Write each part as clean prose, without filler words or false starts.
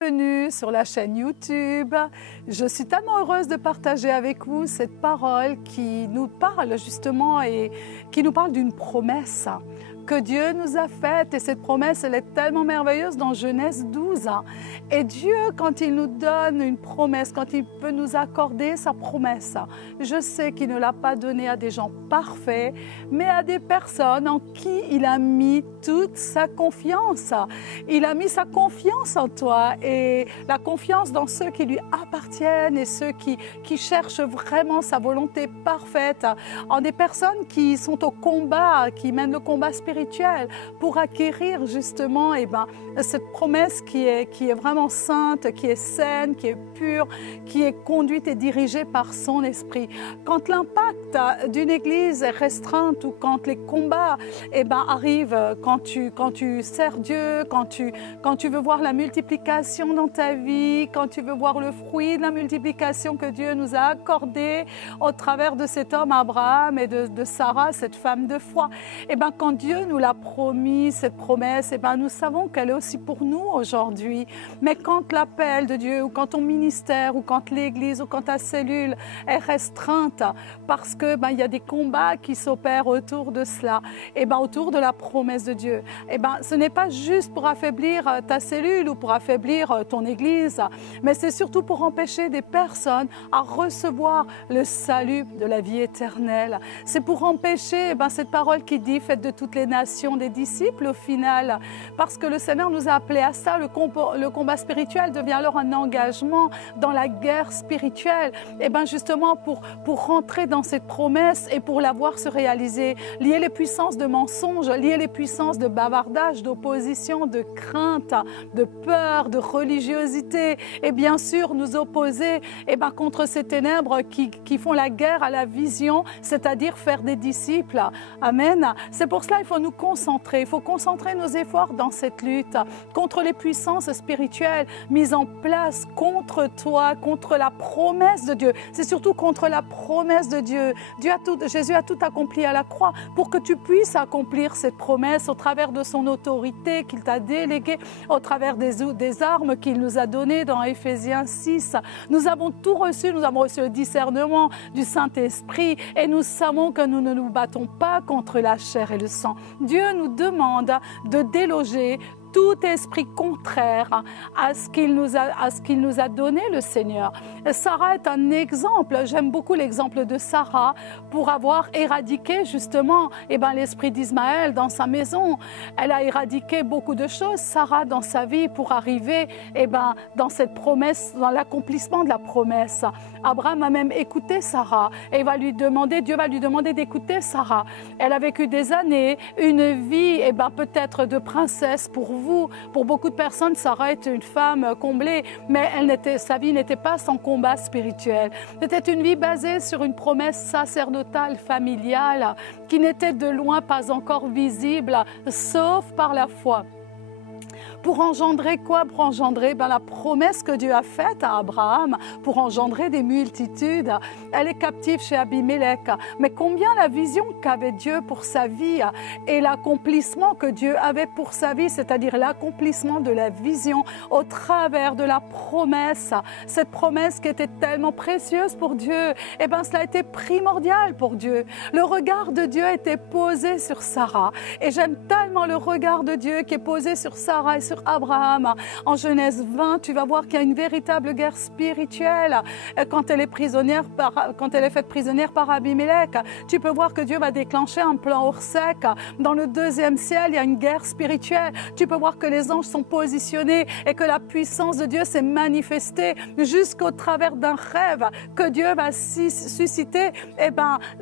Bienvenue sur la chaîne YouTube. Je suis tellement heureuse de partager avec vous cette parole qui nous parle justement et qui nous parle d'une promesse que Dieu nous a faite. Et cette promesse, elle est tellement merveilleuse dans Genèse 12. Et Dieu, quand il nous donne une promesse, quand il peut nous accorder sa promesse, je sais qu'il ne l'a pas donnée à des gens parfaits, mais à des personnes en qui il a mis toute sa confiance. Il a mis sa confiance en toi et la confiance dans ceux qui lui appartiennent et ceux qui cherchent vraiment sa volonté parfaite, en des personnes qui sont au combat, qui mènent le combat spirituel pour acquérir justement cette promesse qui est vraiment sainte, qui est saine, qui est pure, qui est conduite et dirigée par son esprit. Quand l'impact d'une église est restreinte ou quand les combats arrivent, quand tu sers Dieu, quand tu veux voir la multiplication dans ta vie, quand tu veux voir le fruit de la multiplication que Dieu nous a accordé au travers de cet homme Abraham et de Sarah, cette femme de foi, quand Dieu nous l'a promis, cette promesse, nous savons qu'elle est aussi pour nous aujourd'hui. Mais quand l'appel de Dieu ou quand ton ministère ou quand l'église ou quand ta cellule est restreinte parce que il y a des combats qui s'opèrent autour de cela, autour de la promesse de Dieu, ce n'est pas juste pour affaiblir ta cellule ou pour affaiblir ton église, mais c'est surtout pour empêcher des personnes à recevoir le salut de la vie éternelle. C'est pour empêcher cette parole qui dit faites de toutes les nations des disciples au final, parce que le Seigneur nous a appelés à ça. Le combat spirituel devient alors un engagement dans la guerre spirituelle, justement pour rentrer dans cette promesse et pour la voir se réaliser, lier les puissances de mensonges, lier les puissances de bavardage, d'opposition, de crainte, de peur, de religiosité, et bien sûr nous opposer contre ces ténèbres qui font la guerre à la vision, c'est-à-dire faire des disciples. Amen. C'est pour cela qu'il faut nous concentrer, il faut concentrer nos efforts dans cette lutte contre les puissances spirituelles mises en place contre toi, contre la promesse de Dieu. C'est surtout contre la promesse de Dieu. Jésus a tout accompli à la croix pour que tu puisses accomplir cette promesse au travers de son autorité qu'il t'a déléguée, au travers des armes qu'il nous a données dans Éphésiens 6. Nous avons tout reçu, nous avons reçu le discernement du Saint-Esprit et nous savons que nous ne nous battons pas contre la chair et le sang. Dieu nous demande de déloger tout esprit contraire à ce qu'il nous a donné le Seigneur. Sarah est un exemple. J'aime beaucoup l'exemple de Sarah pour avoir éradiqué justement l'esprit d'Ismaël dans sa maison. Elle a éradiqué beaucoup de choses, Sarah, dans sa vie pour arriver dans cette promesse, dans l'accomplissement de la promesse. Abraham a même écouté Sarah et Dieu va lui demander d'écouter Sarah. Elle a vécu des années, une vie peut-être de princesse pour vous. Pour beaucoup de personnes, Sarah était une femme comblée, mais sa vie n'était pas sans combat spirituel. C'était une vie basée sur une promesse sacerdotale, familiale, qui n'était de loin pas encore visible, sauf par la foi. Pour engendrer quoi? Pour engendrer la promesse que Dieu a faite à Abraham, pour engendrer des multitudes. Elle est captive chez Abimelech. Mais combien la vision qu'avait Dieu pour sa vie et l'accomplissement que Dieu avait pour sa vie, c'est-à-dire l'accomplissement de la vision au travers de la promesse. Cette promesse qui était tellement précieuse pour Dieu, cela a été primordial pour Dieu. Le regard de Dieu était posé sur Sarah. Et j'aime tellement le regard de Dieu qui est posé sur Sarah et sur Abraham. En Genèse 20, tu vas voir qu'il y a une véritable guerre spirituelle quand elle est faite prisonnière par Abimelech. Tu peux voir que Dieu va déclencher un plan hors sec. Dans le deuxième ciel, il y a une guerre spirituelle. Tu peux voir que les anges sont positionnés et que la puissance de Dieu s'est manifestée jusqu'au travers d'un rêve que Dieu va susciter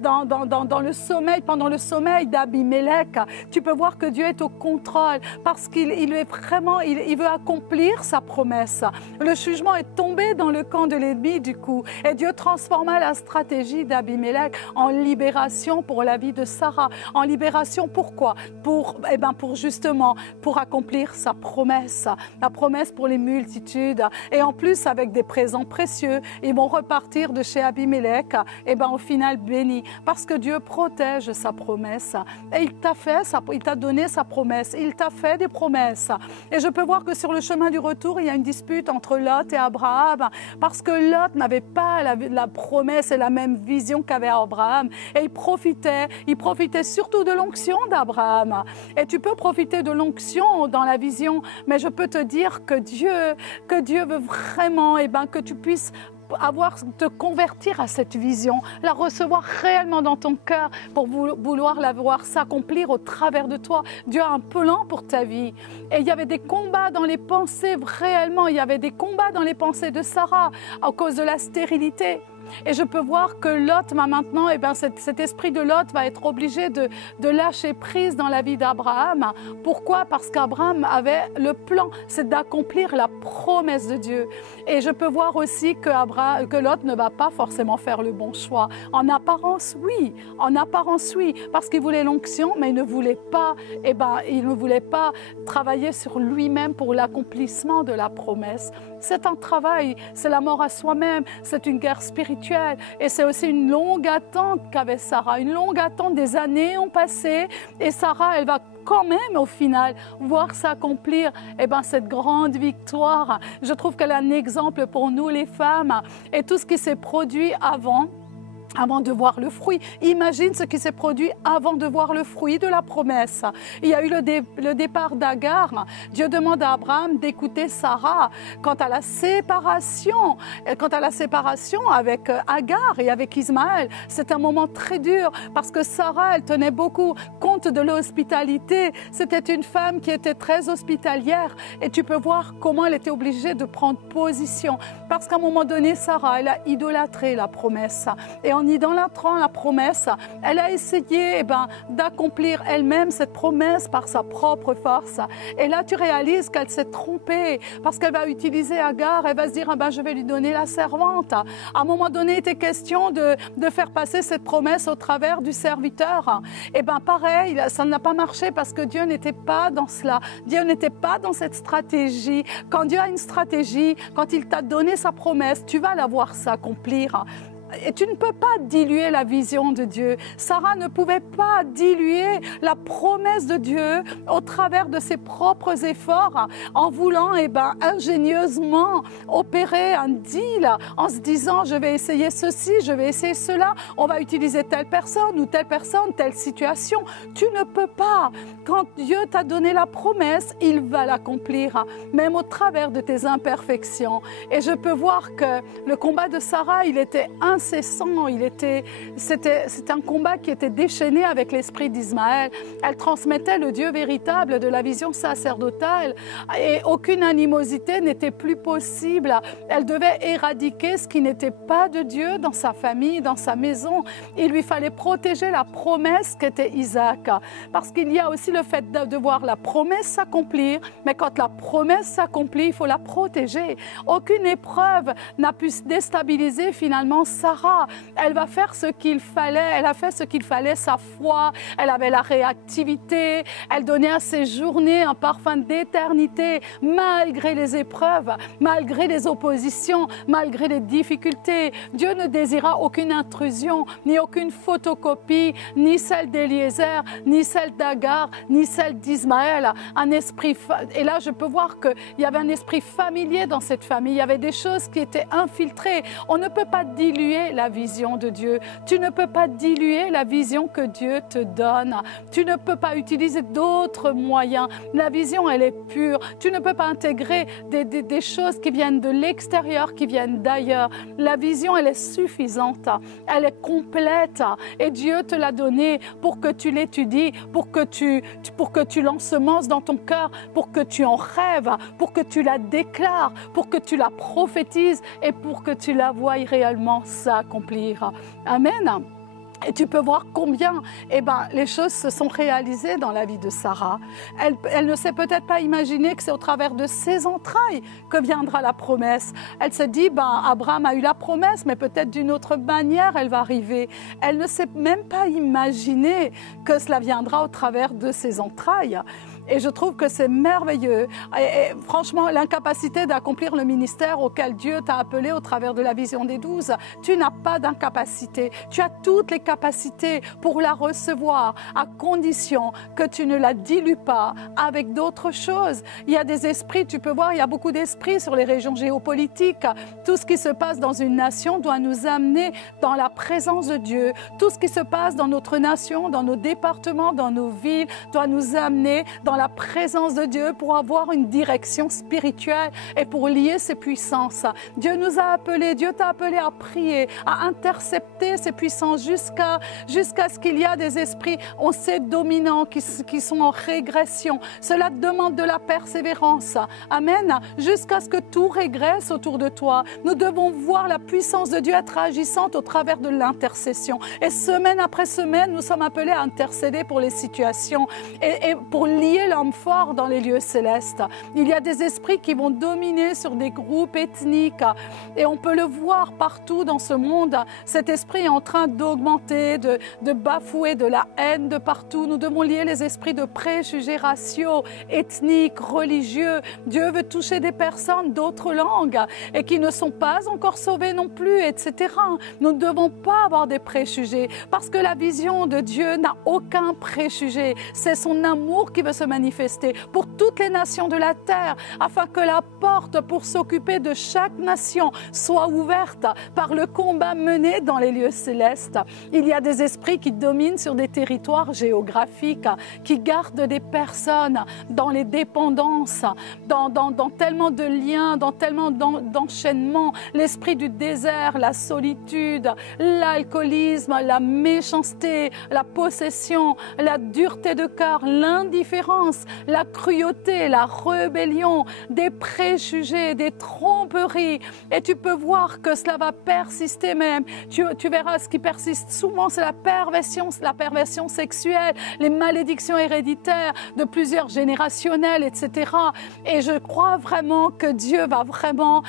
dans le sommeil, pendant le sommeil d'Abimelech. Tu peux voir que Dieu est au contrôle parce qu'il est vraiment, il veut accomplir sa promesse. Le jugement est tombé dans le camp de l'ennemi du coup. Et Dieu transforma la stratégie d'Abimelech en libération pour la vie de Sarah. En libération pourquoi? Pour justement, pour accomplir sa promesse. La promesse pour les multitudes. Et en plus, avec des présents précieux, ils vont repartir de chez Abimelech, au final bénis. Parce que Dieu protège sa promesse. Et il t'a donné sa promesse. Il t'a fait des promesses. Et je peux voir que sur le chemin du retour, il y a une dispute entre Lot et Abraham, parce que Lot n'avait pas la promesse et la même vision qu'avait Abraham. Et il profitait surtout de l'onction d'Abraham. Et tu peux profiter de l'onction dans la vision, mais je peux te dire que Dieu veut vraiment que tu puisses te convertir à cette vision, la recevoir réellement dans ton cœur pour vouloir la voir s'accomplir au travers de toi. Dieu a un plan pour ta vie. Et il y avait des combats dans les pensées, réellement, il y avait des combats dans les pensées de Sarah à cause de la stérilité. Et je peux voir que Lot maintenant, cet esprit de Lot va être obligé de lâcher prise dans la vie d'Abraham. Pourquoi? Parce qu'Abraham avait le plan, c'est d'accomplir la promesse de Dieu. Et je peux voir aussi que Lot ne va pas forcément faire le bon choix. En apparence, oui, parce qu'il voulait l'onction, mais il ne voulait pas travailler sur lui-même pour l'accomplissement de la promesse. C'est un travail, c'est la mort à soi-même, c'est une guerre spirituelle et c'est aussi une longue attente qu'avait Sarah. Une longue attente, des années ont passé et Sarah, elle va quand même au final voir s'accomplir cette grande victoire. Je trouve qu'elle est un exemple pour nous les femmes et tout ce qui s'est produit avant de voir le fruit. Imagine ce qui s'est produit avant de voir le fruit de la promesse. Il y a eu le départ d'Agar. Dieu demande à Abraham d'écouter Sarah quant à la séparation avec Agar et avec Ismaël. C'est un moment très dur parce que Sarah, elle tenait beaucoup compte de l'hospitalité. C'était une femme qui était très hospitalière et tu peux voir comment elle était obligée de prendre position parce qu'à un moment donné, Sarah, elle a idolâtré la promesse et en idolâtrant la promesse, elle a essayé d'accomplir elle-même cette promesse par sa propre force. Et là, tu réalises qu'elle s'est trompée parce qu'elle va utiliser Agar, elle va se dire je vais lui donner la servante. À un moment donné, il était question de faire passer cette promesse au travers du serviteur. Et pareil, ça n'a pas marché parce que Dieu n'était pas dans cela. Dieu n'était pas dans cette stratégie. Quand Dieu a une stratégie, quand il t'a donné sa promesse, tu vas la voir s'accomplir. Et tu ne peux pas diluer la vision de Dieu. Sarah ne pouvait pas diluer la promesse de Dieu au travers de ses propres efforts en voulant ingénieusement opérer un deal en se disant je vais essayer ceci, je vais essayer cela, on va utiliser telle personne, telle situation. Tu ne peux pas. Quand Dieu t'a donné la promesse, il va l'accomplir, même au travers de tes imperfections. Et je peux voir que le combat de Sarah, il était incessant. C'était un combat qui était déchaîné avec l'esprit d'Ismaël. Elle transmettait le Dieu véritable de la vision sacerdotale et aucune animosité n'était plus possible. Elle devait éradiquer ce qui n'était pas de Dieu dans sa famille, dans sa maison. Il lui fallait protéger la promesse qu'était Isaac. Parce qu'il y a aussi le fait de voir la promesse s'accomplir, mais quand la promesse s'accomplit, il faut la protéger. Aucune épreuve n'a pu déstabiliser finalement Sarah. Elle va faire ce qu'il fallait, elle a fait ce qu'il fallait, sa foi, elle avait la réactivité, elle donnait à ses journées un parfum d'éternité, malgré les épreuves, malgré les oppositions, malgré les difficultés. Dieu ne désira aucune intrusion, ni aucune photocopie, ni celle d'Éliézer, ni celle d'Agar, ni celle d'Ismaël. Et là, je peux voir qu'il y avait un esprit familier dans cette famille, il y avait des choses qui étaient infiltrées. On ne peut pas diluer la vision de Dieu. Tu ne peux pas diluer la vision que Dieu te donne. Tu ne peux pas utiliser d'autres moyens. La vision, elle est pure. Tu ne peux pas intégrer des choses qui viennent de l'extérieur, qui viennent d'ailleurs. La vision, elle est suffisante. Elle est complète. Et Dieu te l'a donnée pour que tu l'étudies, pour que tu l'ensemences dans ton cœur, pour que tu en rêves, pour que tu la déclares, pour que tu la prophétises et pour que tu la voies réellement s'accomplir. Amen. Et tu peux voir combien les choses se sont réalisées dans la vie de Sarah. Elle ne s'est peut-être pas imaginé que c'est au travers de ses entrailles que viendra la promesse. Elle se dit, Abraham a eu la promesse, mais peut-être d'une autre manière elle va arriver. Elle ne s'est même pas imaginé que cela viendra au travers de ses entrailles. Et je trouve que c'est merveilleux. Et franchement, l'incapacité d'accomplir le ministère auquel Dieu t'a appelé au travers de la vision des 12, tu n'as pas d'incapacité. Tu as toutes les capacités pour la recevoir, à condition que tu ne la dilues pas avec d'autres choses. Il y a des esprits, tu peux voir, il y a beaucoup d'esprits sur les régions géopolitiques. Tout ce qui se passe dans une nation doit nous amener dans la présence de Dieu. Tout ce qui se passe dans notre nation, dans nos départements, dans nos villes, doit nous amener dans la présence de Dieu pour avoir une direction spirituelle et pour lier ses puissances. Dieu nous a appelés, Dieu t'a appelé à prier, à intercepter ces puissances jusqu'à ce qu'il y a des esprits, on sait, dominants, qui sont en régression. Cela demande de la persévérance. Amen. Jusqu'à ce que tout régresse autour de toi. Nous devons voir la puissance de Dieu être agissante au travers de l'intercession. Et semaine après semaine, nous sommes appelés à intercéder pour les situations et pour lier l'homme fort dans les lieux célestes. Il y a des esprits qui vont dominer sur des groupes ethniques et on peut le voir partout dans ce monde. Cet esprit est en train d'augmenter, de bafouer de la haine de partout. Nous devons lier les esprits de préjugés raciaux, ethniques, religieux. Dieu veut toucher des personnes d'autres langues et qui ne sont pas encore sauvées non plus, etc. Nous ne devons pas avoir des préjugés parce que la vision de Dieu n'a aucun préjugé. C'est son amour qui veut se manifester pour toutes les nations de la terre afin que la porte pour s'occuper de chaque nation soit ouverte par le combat mené dans les lieux célestes. Il y a des esprits qui dominent sur des territoires géographiques, qui gardent des personnes dans les dépendances, dans tellement de liens, dans tellement d'enchaînements. L'esprit du désert, la solitude, l'alcoolisme, la méchanceté, la possession, la dureté de cœur, l'indifférence, la cruauté, la rébellion, des préjugés, des tromperies. Et tu peux voir que cela va persister même. Tu verras ce qui persiste souvent, c'est la perversion sexuelle, les malédictions héréditaires de plusieurs générationnelles, etc. Et je crois vraiment que Dieu va vraiment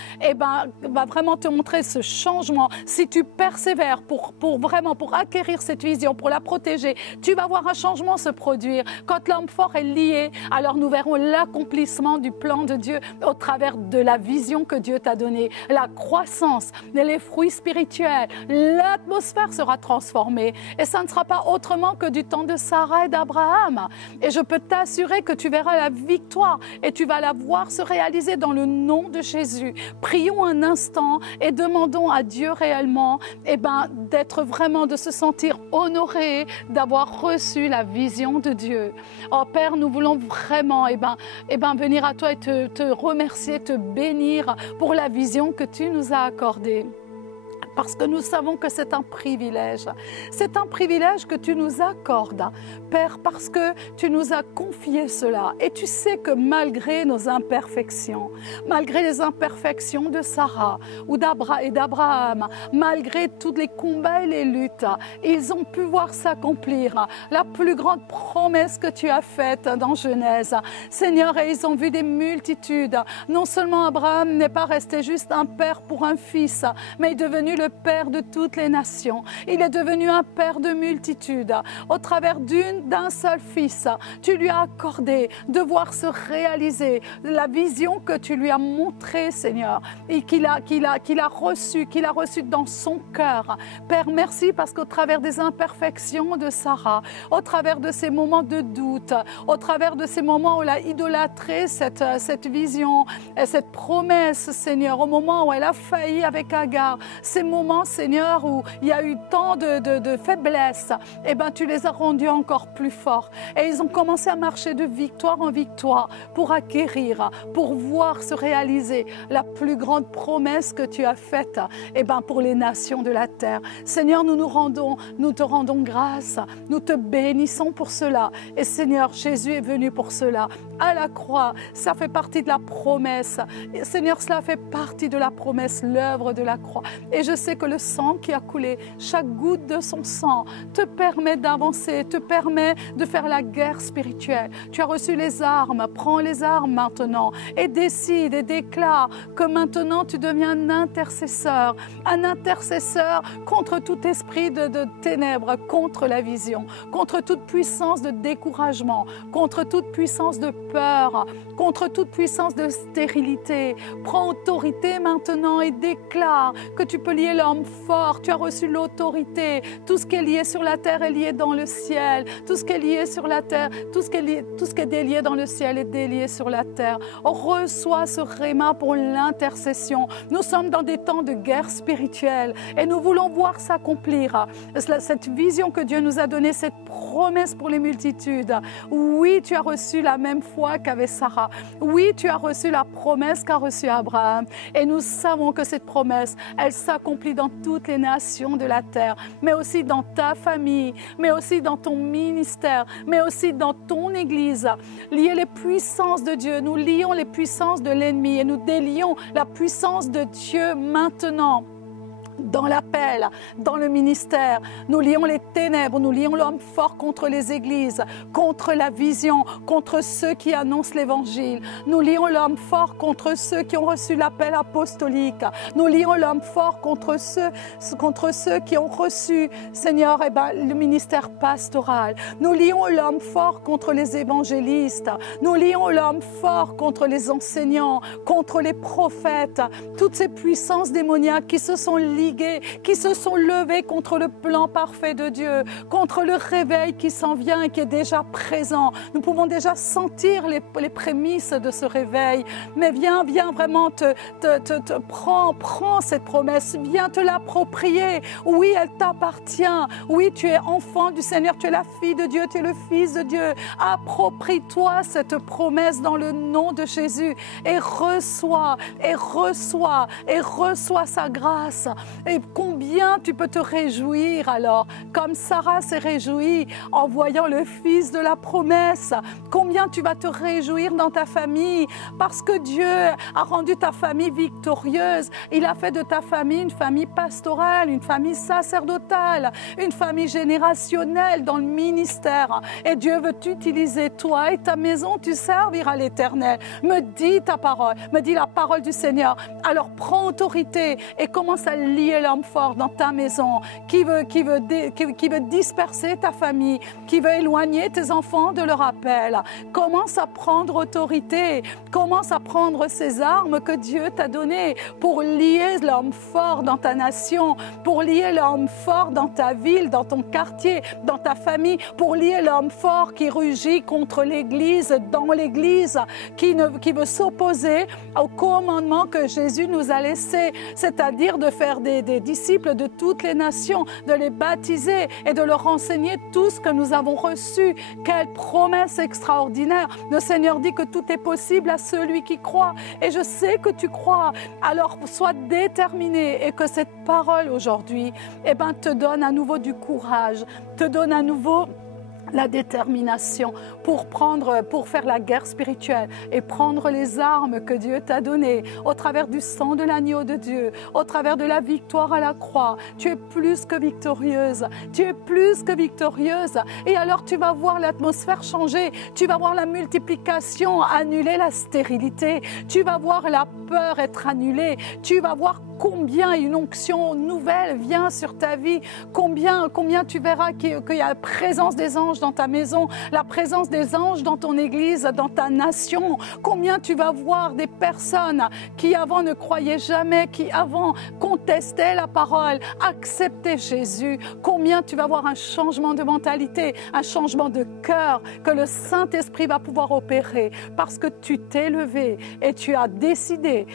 te montrer ce changement. Si tu persévères pour acquérir cette vision, pour la protéger, tu vas voir un changement se produire. Quand l'homme fort est lié, alors nous verrons l'accomplissement du plan de Dieu au travers de la vision que Dieu t'a donnée. La croissance, les fruits spirituels, l'atmosphère sera transformée. Et ça ne sera pas autrement que du temps de Sarah et d'Abraham. Et je peux t'assurer que tu verras la victoire et tu vas la voir se réaliser dans le nom de Jésus. Prions un instant et demandons à Dieu réellement d'être vraiment, de se sentir honoré d'avoir reçu la vision de Dieu. Oh Père, nous voulons vraiment venir à toi et te remercier, te bénir pour la vision que tu nous as accordée. Parce que nous savons que c'est un privilège. C'est un privilège que tu nous accordes, Père, parce que tu nous as confié cela. Et tu sais que malgré nos imperfections, malgré les imperfections de Sarah ou d'Abraham, malgré tous les combats et les luttes, ils ont pu voir s'accomplir la plus grande promesse que tu as faite dans Genèse. Seigneur, et ils ont vu des multitudes. Non seulement Abraham n'est pas resté juste un père pour un fils, mais est devenu le Père de toutes les nations. Il est devenu un Père de multitudes. Au travers d'un seul fils, tu lui as accordé de voir se réaliser la vision que tu lui as montrée, Seigneur, et qu'il a reçue dans son cœur. Père, merci parce qu'au travers des imperfections de Sarah, au travers de ces moments de doute, au travers de ces moments où elle a idolâtré cette vision, et cette promesse, Seigneur, au moment où elle a failli avec Agar, ces moments, Seigneur, où il y a eu tant de faiblesses, tu les as rendus encore plus forts. Et ils ont commencé à marcher de victoire en victoire pour acquérir, pour voir se réaliser la plus grande promesse que tu as faite pour les nations de la terre. Seigneur, nous te rendons grâce, nous te bénissons pour cela. Et Seigneur, Jésus est venu pour cela. À la croix, ça fait partie de la promesse. Et Seigneur, cela fait partie de la promesse, l'œuvre de la croix. Et je sais que le sang qui a coulé, chaque goutte de son sang, te permet d'avancer, te permet de faire la guerre spirituelle. Tu as reçu les armes, prends les armes maintenant et décide et déclare que maintenant tu deviens un intercesseur contre tout esprit de ténèbres, contre la vision, contre toute puissance de découragement, contre toute puissance de peur, contre toute puissance de stérilité. Prends autorité maintenant et déclare que tu peux lier l'homme fort. Tu as reçu l'autorité. Tout ce qui est lié sur la terre est lié dans le ciel. Tout ce qui est lié sur la terre, tout ce qui est délié dans le ciel est délié sur la terre. Reçois ce réma pour l'intercession. Nous sommes dans des temps de guerre spirituelle et nous voulons voir s'accomplir cette vision que Dieu nous a donnée, cette promesse pour les multitudes. Oui, tu as reçu la même foi qu'avait Sarah. Oui, tu as reçu la promesse qu'a reçue Abraham. Et nous savons que cette promesse, elle s'accomplit dans toutes les nations de la terre, mais aussi dans ta famille, mais aussi dans ton ministère, mais aussi dans ton Église. Lier les puissances de Dieu, nous lions les puissances de l'ennemi et nous délions la puissance de Dieu maintenant. Dans l'appel, dans le ministère, nous lions les ténèbres, nous lions l'homme fort contre les églises, contre la vision, contre ceux qui annoncent l'évangile. Nous lions l'homme fort contre ceux qui ont reçu l'appel apostolique. Nous lions l'homme fort contre ceux qui ont reçu, Seigneur, le ministère pastoral. Nous lions l'homme fort contre les évangélistes. Nous lions l'homme fort contre les enseignants, contre les prophètes. Toutes ces puissances démoniaques qui se sont liées, qui se sont levés contre le plan parfait de Dieu, contre le réveil qui s'en vient et qui est déjà présent. Nous pouvons déjà sentir les prémices de ce réveil. Mais viens vraiment prends cette promesse, viens te l'approprier. Oui, elle t'appartient. Oui, tu es enfant du Seigneur, tu es la fille de Dieu, tu es le fils de Dieu. Approprie-toi cette promesse dans le nom de Jésus et reçois sa grâce. Et combien tu peux te réjouir alors, comme Sarah s'est réjouie en voyant le fils de la promesse. Combien tu vas te réjouir dans ta famille parce que Dieu a rendu ta famille victorieuse. Il a fait de ta famille une famille pastorale, une famille sacerdotale, une famille générationnelle dans le ministère. Et Dieu veut t'utiliser, toi et ta maison, tu serviras l'Éternel. Me dis ta parole, me dis la parole du Seigneur. Alors prends autorité et commence à lier l'homme fort dans ta maison qui veut disperser ta famille, qui veut éloigner tes enfants de leur appel. Commence à prendre autorité, commence à prendre ces armes que Dieu t'a données pour lier l'homme fort dans ta nation, pour lier l'homme fort dans ta ville, dans ton quartier, dans ta famille, pour lier l'homme fort qui rugit contre l'Église, dans l'Église, qui veut s'opposer au commandement que Jésus nous a laissé, c'est-à-dire de faire des disciples de toutes les nations, de les baptiser et de leur enseigner tout ce que nous avons reçu. Quelle promesse extraordinaire! Le Seigneur dit que tout est possible à celui qui croit. Et je sais que tu crois. Alors sois déterminé et que cette parole aujourd'hui te donne à nouveau du courage, te donne à nouveau la détermination pour faire la guerre spirituelle et prendre les armes que Dieu t'a données au travers du sang de l'agneau de Dieu, au travers de la victoire à la croix. Tu es plus que victorieuse, tu es plus que victorieuse. Et alors tu vas voir l'atmosphère changer, tu vas voir la multiplication annuler la stérilité, tu vas voir la peur être annulée, tu vas voir combien une onction nouvelle vient sur ta vie, combien tu verras qu'il y a la présence des anges dans ta maison, la présence des anges dans ton église, dans ta nation, combien tu vas voir des personnes qui avant ne croyaient jamais, qui avant contestaient la parole, acceptaient Jésus, combien tu vas voir un changement de mentalité, un changement de cœur que le Saint-Esprit va pouvoir opérer parce que tu t'es levé et tu as décidé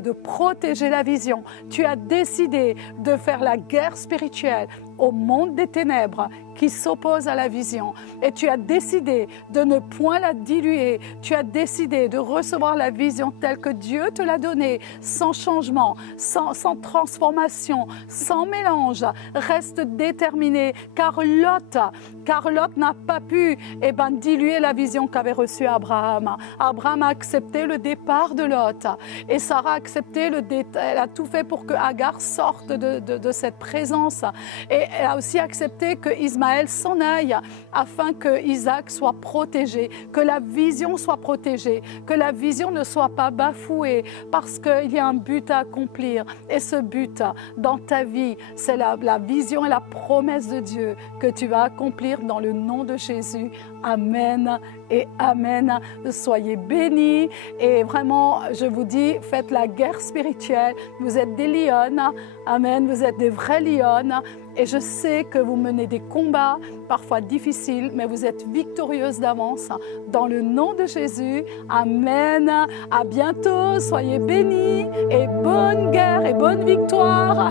de protéger la vision. Tu as décidé de faire la guerre spirituelle au monde des ténèbres qui s'oppose à la vision. Et tu as décidé de ne point la diluer. Tu as décidé de recevoir la vision telle que Dieu te l'a donnée, sans changement, sans transformation, sans mélange. Reste déterminé, car Lot n'a pas pu diluer la vision qu'avait reçue Abraham. Abraham a accepté le départ de Lot et Sarah a accepté elle a tout fait pour que Agar sorte de cette présence, et elle a aussi accepté que Ismaël s'en aille afin que Isaac soit protégé, que la vision soit protégée, que la vision ne soit pas bafouée, parce qu'il y a un but à accomplir, et ce but dans ta vie, c'est la vision et la promesse de Dieu que tu vas accomplir dans le nom de Jésus. Amen et amen. Soyez bénis, et vraiment, je vous dis, faites la guerre spirituelle. Vous êtes des lionnes. Amen. Vous êtes des vraies lionnes. Et je sais que vous menez des combats, parfois difficiles, mais vous êtes victorieuses d'avance. Dans le nom de Jésus, amen. À bientôt. Soyez bénis et bonne guerre et bonne victoire.